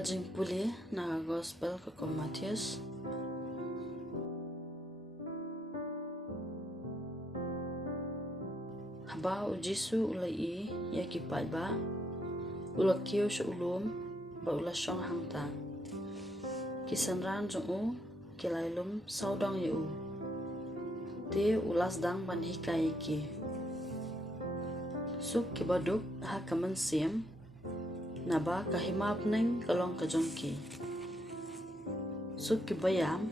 jingpule na Kospel ko Matius. Haba ujisu ulai yaki ba ulakio sa ulum ba ulasyong hangta. Kisanran jong u kilailum saudang yu. Te ulas dang ban hikai ki. Suk kibaduk ha kaman siem naba kahimap neng kalong kajongki. Suk kibayam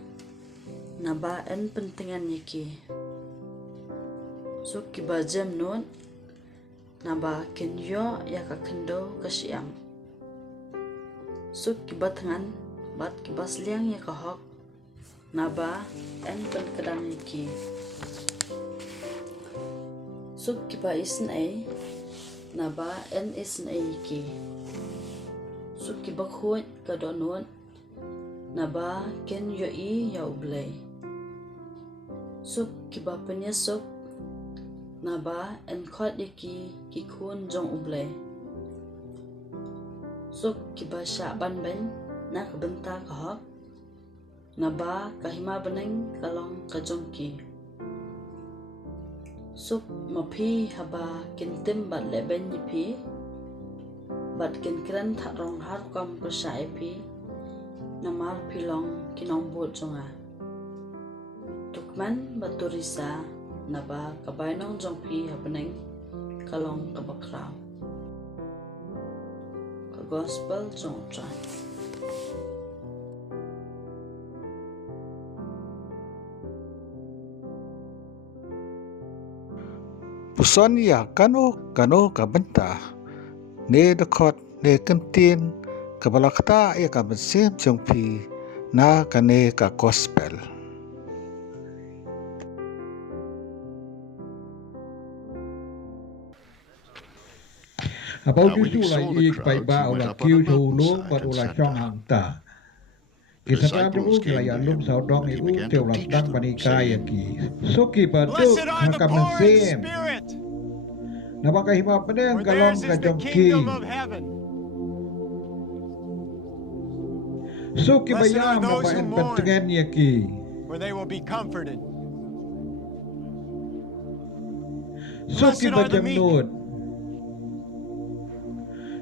naba en pentingan yaki. Suk kibajem nun naba kinyo yaka kendo kasyam. Suk kibatangan bat kibasliang yaka hok naba en penkadang yaki. Suk kiba isnai naba en isnai yaki. Suk kiba khuat kadonun naba ken yo i ya ublei. Suk kiba penyesuk naba en khot yaki kikun jong ublei. Suk kiba sya ban ben na bynta kahok naba kahima beneng kalong kajongki. Suk mapi haba kintim bat leben yipi bat kinkren tak rong har kam kersai pi namar pilong kinong bot jonga. Tukman baturisa naba kabainong jong pi habeneng kalong kabakraw. Kospel jong tran. Puson ya kano ka bynta ne dekot ne ktien kabalakta ya ka besim jongpi na kane ka Kospel. About you like ik by ba ola kiu to lu but ola chong hang ta. Kita tam lu kila ya lum sao dong i u te ola dang bani kaya ki. So ki ba tu hakam sem. Na ba ka hima peneng kalong ka jong ki. So ki ba ya ma ba en pentengen ya ki. For they will be comforted. So ki ba jam nut.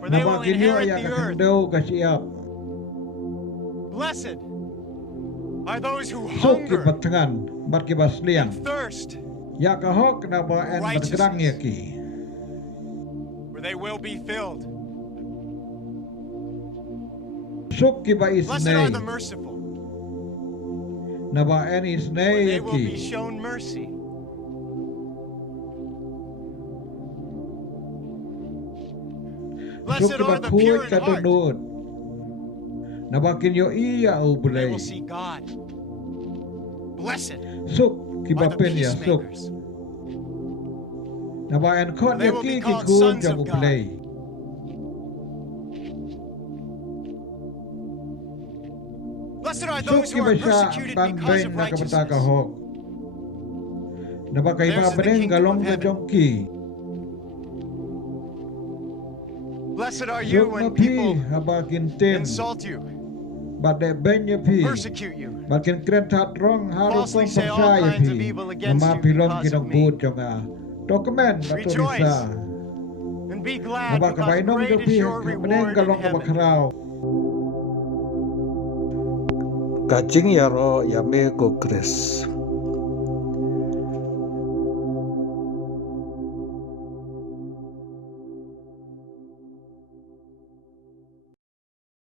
For they will Nabakin nyo ay inherit the earth. kakandao kasiyap. Blessed are those who So hunger kibatangan, bat kibasliang. and thirst, Ya kahok na ba en batgrang yaki. for they will be filled. So kiba Blessed are isnay, the merciful, na ba en for isnay they will be yaki. shown mercy. So Blessed kiba are the pure kuy in heart, katunod. Na ba kinyo iya for they ubulay. will see God. Blessed So are kiba the penya so. peacemakers, Na ba en kon They will yaki be called kikun sons jang of God. ubulay. blessed are So those who kiba are siya persecuted tan because ben of na kabata righteousness. kahok. Na ba kay Theirs is the mabeneng kingdom galong of ka heaven. jongki. Blessed are So you when mapi people habakin ten. insult you, Bade benye pi. persecute you, Bakin krentat rong haru falsely kong say all paksaya kinds of pi. evil against Nama you pilom because of kinong me. bud jonga. Dokumen baturisa. and be glad Naba because kabainom great jo is pi your meneng reward in galong heaven. kabakrao. Kajing yaro yame ko Chris.